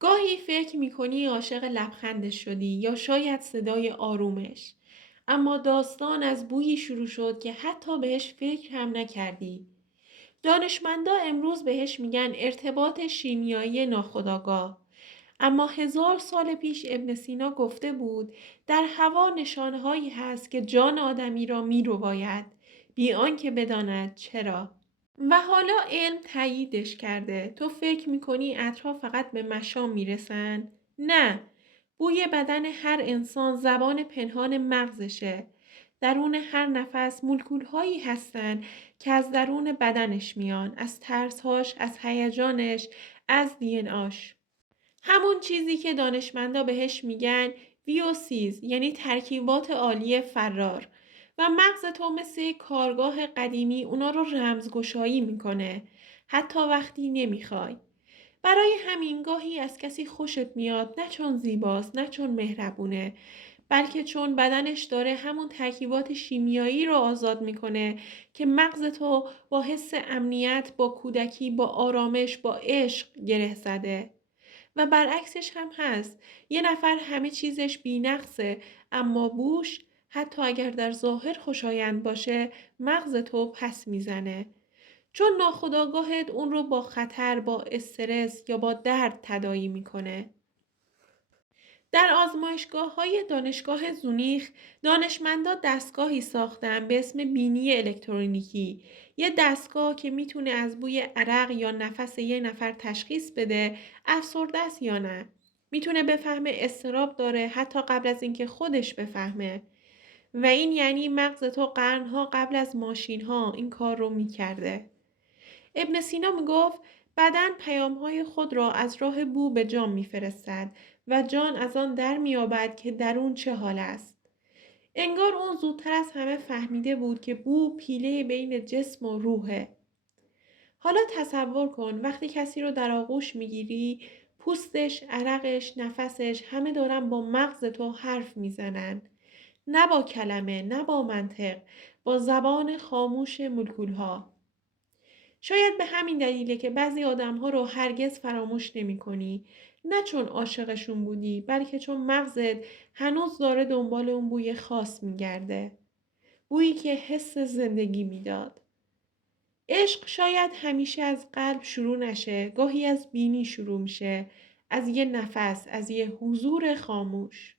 گاهی فکر میکنی عاشق لبخندش شدی یا شاید صدای آرومش. اما داستان از بویی شروع شد که حتی بهش فکر هم نکردی. دانشمندا امروز بهش میگن ارتباط شیمیایی ناخودآگاه. اما 1000 سال پیش ابن سینا گفته بود در هوا نشانهایی هست که جان آدمی را میرباید بی آنکه بداند چرا. و حالا علم تاییدش کرده. تو فکر میکنی عطرها فقط به مشام میرسن؟ نه. بوی بدن هر انسان زبان پنهان مغزشه. درون هر نفس مولکولهایی هستن که از درون بدنش میان. از ترسهاش، از هیجانش، از دی ان آش. همون چیزی که دانشمندا بهش میگن ویوسیز، یعنی ترکیبات عالی فرار. و مغز تو مثل یک کارگاه قدیمی اونا رو رمزگشایی میکنه، حتی وقتی نمیخوای. برای همین گاهی از کسی خوشت میاد، نه چون زیباست، نه چون مهربونه، بلکه چون بدنش داره همون ترکیبات شیمیایی رو آزاد میکنه که مغز تو با حس امنیت، با کودکی، با آرامش، با عشق گره زده. و برعکسش هم هست. یه نفر همه چیزش بی‌نقصه، اما بوش حتی اگر در ظاهر خوشایند باشه مغز تو پس میزنه. چون ناخودآگاهت اون رو با خطر، با استرس یا با درد تداعی میکنه. در آزمایشگاه‌های دانشگاه زونیخ دانشمندا دستگاهی ساختن به اسم بینی الکترونیکی. یه دستگاه که میتونه از بوی عرق یا نفس یه نفر تشخیص بده افسرده است یا نه. میتونه بفهمه اضطراب داره حتی قبل از اینکه خودش بفهمه. و این یعنی مغز تو قرنها قبل از ماشین‌ها این کار رو میکرده. ابن سینا میگفت بدن پیام‌های خود را از راه بو به جان می‌فرستد و جان از آن در می‌یابد که درون چه حال است. انگار اون زودتر از همه فهمیده بود که بو پیله بین جسم و روحه. حالا تصور کن وقتی کسی رو در آغوش می‌گیری، پوستش، عرقش، نفسش همه دارن با مغز تو حرف میزنن. نه با کلمه، نه با منطق، با زبان خاموش مولکول‌ها. شاید به همین دلیله که بعضی آدم‌ها رو هرگز فراموش نمی‌کنی. نه چون عاشقشون بودی، بلکه چون مغزت هنوز داره دنبال اون بوی خاص می‌گرده. بویی که حس زندگی میداد. عشق شاید همیشه از قلب شروع نشه، گاهی از بینی شروع میشه، از یه نفس، از یه حضور خاموش.